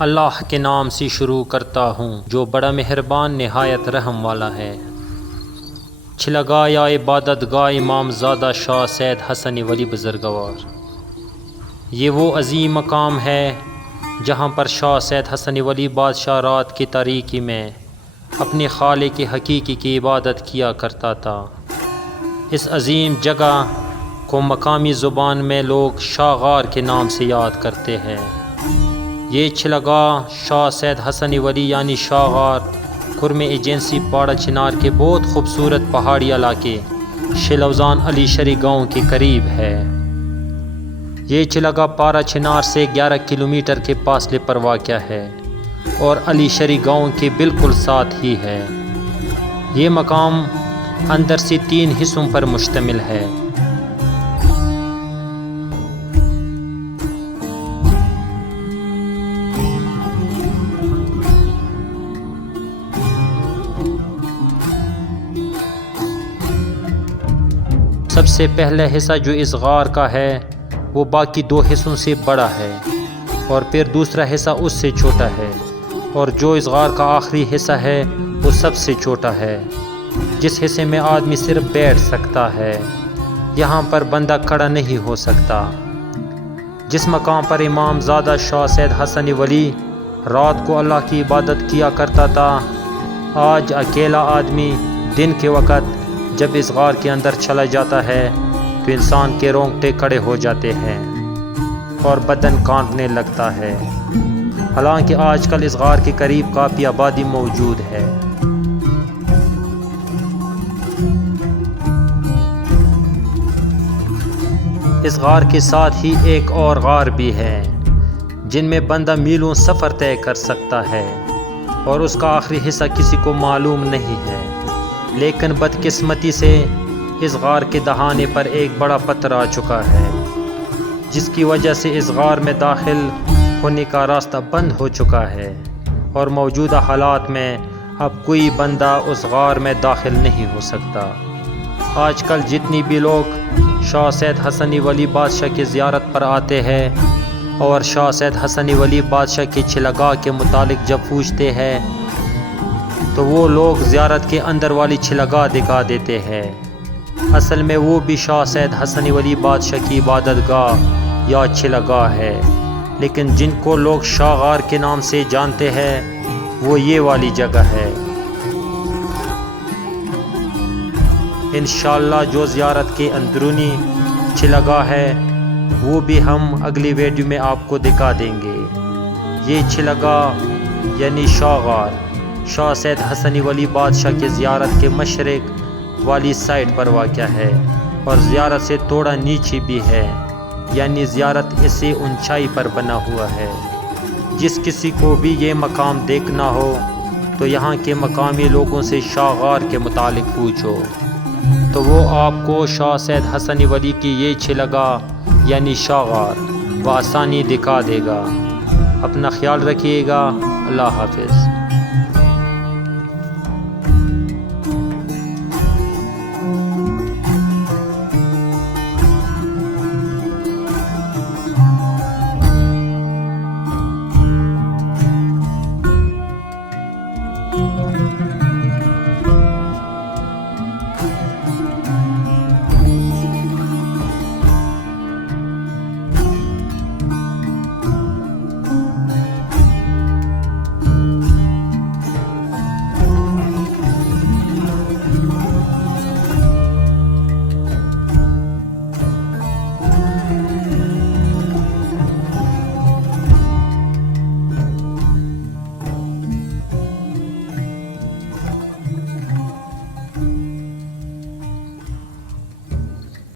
اللہ کے نام سے شروع کرتا ہوں جو بڑا مہربان نہایت رحم والا ہے۔ چھلگا یا عبادت گاہ امام زادہ شاہ سید حسن ولی بزرگوار۔ یہ وہ عظیم مقام ہے جہاں پر شاہ سید حسن ولی بادشاہ رات کی تاریکی میں اپنے خالق حقیقی کی عبادت کیا کرتا تھا۔ اس عظیم جگہ کو مقامی زبان میں لوگ شاہ غار کے نام سے یاد کرتے ہیں۔ یہ چھلگا شاہ سید حسن ولی یعنی شاہ غار کرم ایجنسی پاڑا چنار کے بہت خوبصورت پہاڑی علاقے شلوزان علی شری گاؤں کے قریب ہے۔ یہ چھلگا پارا چنار سے 11 کلومیٹر کے فاصلے پر واقع ہے اور علی شری گاؤں کے بالکل ساتھ ہی ہے۔ یہ مقام اندر سے 3 حصوں پر مشتمل ہے۔ سب سے پہلا حصہ جو اس غار کا ہے وہ باقی 2 حصوں سے بڑا ہے اور پھر دوسرا حصہ اس سے چھوٹا ہے، اور جو اس غار کا آخری حصہ ہے وہ سب سے چھوٹا ہے، جس حصے میں آدمی صرف بیٹھ سکتا ہے۔ یہاں پر بندہ کھڑا نہیں ہو سکتا۔ جس مقام پر امام زادہ شاہ سید حسن ولی رات کو اللہ کی عبادت کیا کرتا تھا، آج اکیلا آدمی دن کے وقت جب اس غار کے اندر چلا جاتا ہے تو انسان کے رونگٹے کھڑے ہو جاتے ہیں اور بدن کانپنے لگتا ہے۔ حالانکہ آج کل اس غار کے قریب کافی آبادی موجود ہے۔ اس غار کے ساتھ ہی ایک اور غار بھی ہے جن میں بندہ میلوں سفر طے کر سکتا ہے اور اس کا آخری حصہ کسی کو معلوم نہیں ہے، لیکن بدقسمتی سے اس غار کے دہانے پر ایک بڑا پتھر آ چکا ہے، جس کی وجہ سے اس غار میں داخل ہونے کا راستہ بند ہو چکا ہے اور موجودہ حالات میں اب کوئی بندہ اس غار میں داخل نہیں ہو سکتا۔ آج کل جتنی بھی لوگ شاہ سید حسن ولی بادشاہ کی زیارت پر آتے ہیں اور شاہ سید حسن ولی بادشاہ کی چھلگاہ کے متعلق جب پوچھتے ہیں تو وہ لوگ زیارت کے اندر والی چھلگاہ دکھا دیتے ہیں۔ اصل میں وہ بھی شاہ سید حسن ولی بادشاہ کی عبادت گاہ یا چھلگاہ ہے، لیکن جن کو لوگ شاہ غار کے نام سے جانتے ہیں وہ یہ والی جگہ ہے۔ انشاءاللہ جو زیارت کے اندرونی چھلگاہ ہے وہ بھی ہم اگلی ویڈیو میں آپ کو دکھا دیں گے۔ یہ چھلگاہ یعنی شاہ غار شاہ سید حسن ولی بادشاہ کے زیارت کے مشرق والی سائٹ پر واقع ہے اور زیارت سے تھوڑا نیچے بھی ہے، یعنی زیارت اسے اونچائی پر بنا ہوا ہے۔ جس کسی کو بھی یہ مقام دیکھنا ہو تو یہاں کے مقامی لوگوں سے شاہ غار کے متعلق پوچھو تو وہ آپ کو شاہ سید حسن ولی کی یہ چھلگاہ یعنی شاہ غار بآسانی دکھا دے گا۔ اپنا خیال رکھیے گا۔ اللہ حافظ۔